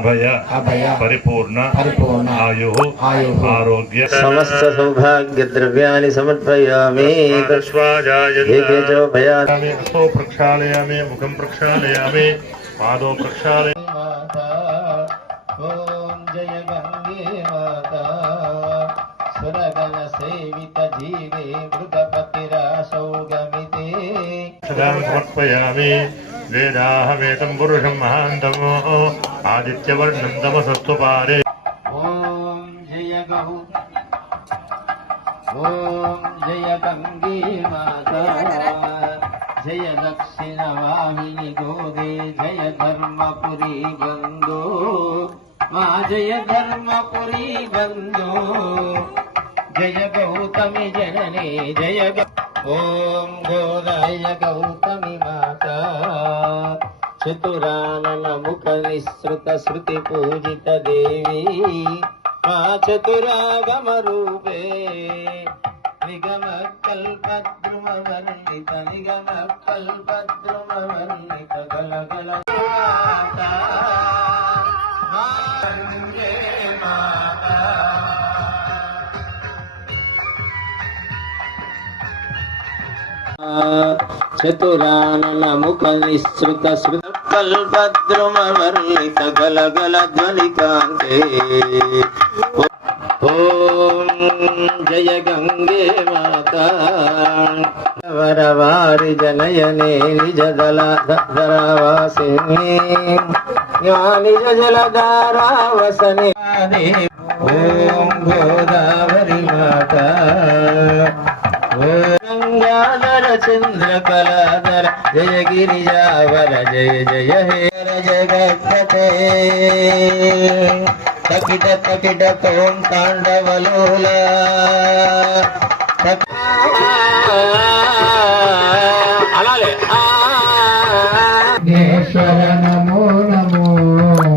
अभय अभय परिपूर्ण परिपूर्ण आयु आयु आरोग्य समस्त सौभाग्य द्रव्याणि समर्पयामि। हस्तो प्रक्षालयामि मुखं प्रक्षालयामि पादौ प्रक्षालयामि। ओम जय गंगे माता सुरगण सेवित जीवे मृगपतिरासौगमिते समर्पयामि। वेदाहमेतं पुरुषं महान्तमो आदित्यवर्णं तमसस्तु पारे। ओम जय गंगे माता जय दक्षिण वाहिनी गोगे जय धर्मपुरी बंदो माँ जय धर्मपुरी बंदो जय गौतमी जननी जय ओम गोदाय गौतमी माता चतुरानन मुख निःसृत श्रुति पूजित देवी माँ चतुरागम रूपे निगम कल्पद्रुम वर्णित निगम कल्पद्रुम वर्णित गल गल माता गंगे माता चतुरानन मुख निःसृत श्रुत कल्पद्रुम वर्णित गल गल ध्वनिकान्ते। ओम जय गंगे माता वरवारि जनयने निज दलधरावासिनी निज जलधारावसने। ओम गोदावरी माता गंगाधर चंद्रकलाधर जय गिरिजावर जय जय हे जगत्पते तकिट तकिट ओम तांडवलोला गेश्वर नमो नमो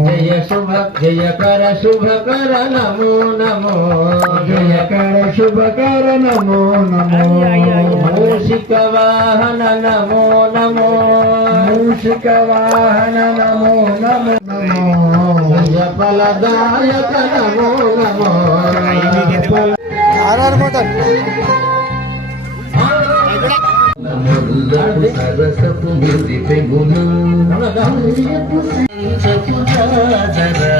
जय शुभ जय कर शुभ कर नमो नमो जय कर शुभ कर नमो नमो मूषिक वाहन नमो नमो मूषिक वाहन नमो नमो नमो जय फलदायक नमो नमो आर मोटर सरसपु गिरि पे गुना जगत